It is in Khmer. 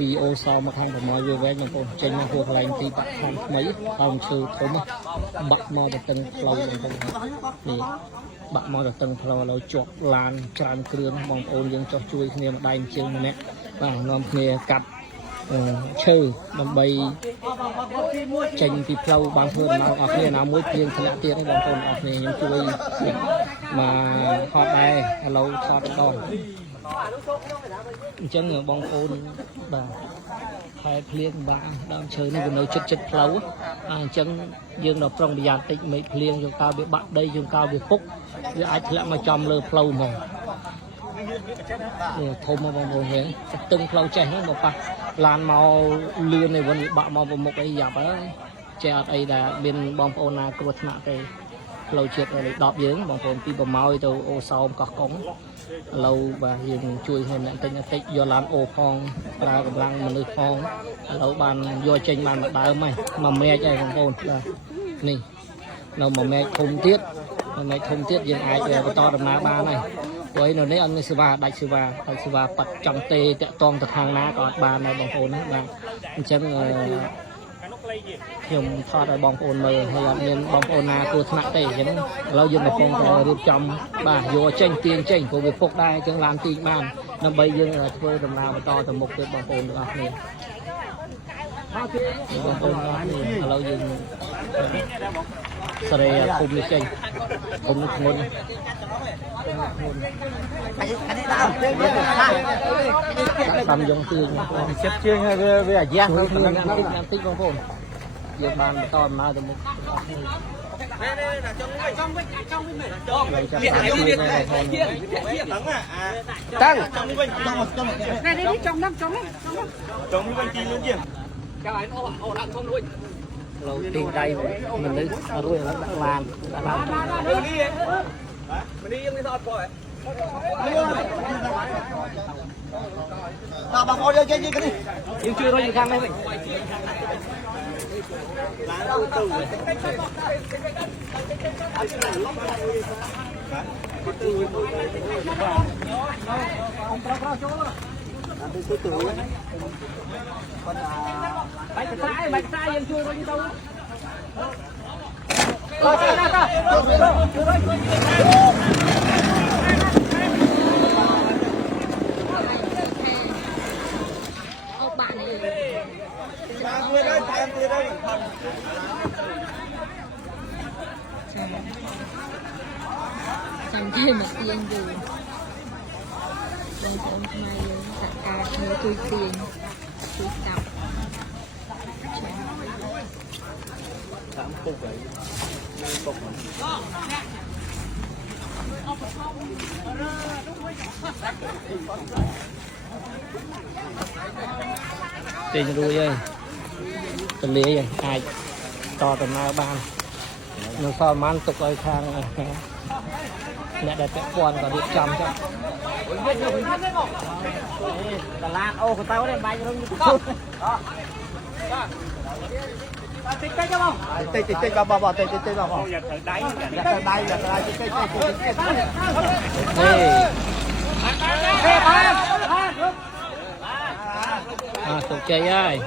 ពីអូសមកខាងប្រមយវាវែងបងប្អូនចេញមកហួរកន្លែងទីបាក់ខាងថ្មីខំឈើធំបាក់មកទៅតឹងផ្លូវបងប្អូននេះបាក់មកទៅតឹងផ្លូវឥឡូវជាប់ឡានច្រើនគ្រឿងបងប្អូនយើងចុះជួយគ្នាម្ដាយជើងម្នាក់បាទនាំគ្នាកាត់ឈើដើម្បីចេញពីផ្លូវបានធ្វើដំណើរអស់គ្នាណាមួយព្រៀងធ្លាក់ទៀតឯងបងប្អូនអស់គ្នាខ្ញុំជួយមកហត់ដែរឥឡូវឆោតដល់អញ្ចឹងបងប្អូនបាទខែភ្លៀងបាទដើមឈើនេះវានៅចិត្តផ្លូវអញ្ចឹងយើងដល់ប្រុងប្រយ័ត្នតិចមេឃភ្លៀងយើងតើវាបាក់ដីយើងតើវាពុកវាអាចធ្លាក់មកចំលើផ្លូវហ្មងធំមកបងប្អូនហ្នឹងស្ទឹងផ្លូវចេះហ្នឹងមកប៉ះឡានមកលឿនឯវិញបាក់មកប្រមុខអីយ៉ាប់ហើយចេះអត់អីដែលមានបងប្អូនណាគ្រោះថ្នាក់ទេផ្លូវជាតិលេខ10យើងបងប្អូនពីប្រម៉ោយទៅអូសោមកោះកុងឥឡូវបាទយើងជួយគ្នាអ្នកតិចយកឡានអូផងប្រើកម្លាំងមនុស្សផងឥឡូវបានយកចេញបានមួយដើមហើយមួយមែកហើយបងប្អូនបាទនេះនៅមួយមែកធំទៀតយើងអាចបន្តដំណើរបានហើយព្រោះនៅនេះអត់មានសេវាដាច់សេវាប៉ាត់ចំទេតាក់តងទៅខាងណាក៏អត់បានដែរបងប្អូនណាបាទអញ្ចឹងខ្ញុំថតឲ្យបងប្អូនមើលហើយអត់មានបងប្អូនណាគ្រោះថ្នាក់ទេអញ្ចឹងឥឡូវយើងកំពុងតែរៀបចំបាទយកចេញទាញចេញព្រោះវាពុកដែរអញ្ចឹងឡានទីបានដើម្បីយើងធ្វើដំណើរបន្តទៅមុខទៀតបងប្អូនទាំងអស់គ្នាបងប្អូនឥឡូវយើងសេរីគុំនេះចេញគុំនេះធ្ងន់តាមយងទាញចិត្តជើងហើយវាអាយ៉ាស់ទៅនឹងតិចបងប្អូនយើងបានបន្តដំណើរទៅមុខតាំងនេះចង់ណាំចង់វិញជីលឿនជាងចាំឲ្យអូដាក់ធំរួចเราตีใจมันเลยมาด้วยแล้วลานนี่ยังไม่ทอดก่อนต่อบางคนเยอะแยะกันนี่ยังchưa rồiยังข้างไหนไหมMày sai em chui rồi đi đâu? Bạn này. Chẳng thêm một tiền dù. Đây cho hôm nay tất cả người tôi tiền, tôi cặp. Cục vậy, cục tiền đuôi ơi, tình lý vậy, ai to tầm nào ban, nó so man tục ơi khang, nè đẹp đẹp quan và điệp trầm cho, Đà Lạt ô của tao đây bay luôn. Tích cho không? Tích vào tích vào. Giờ thử đáy tích. À, tụi chơi ơi.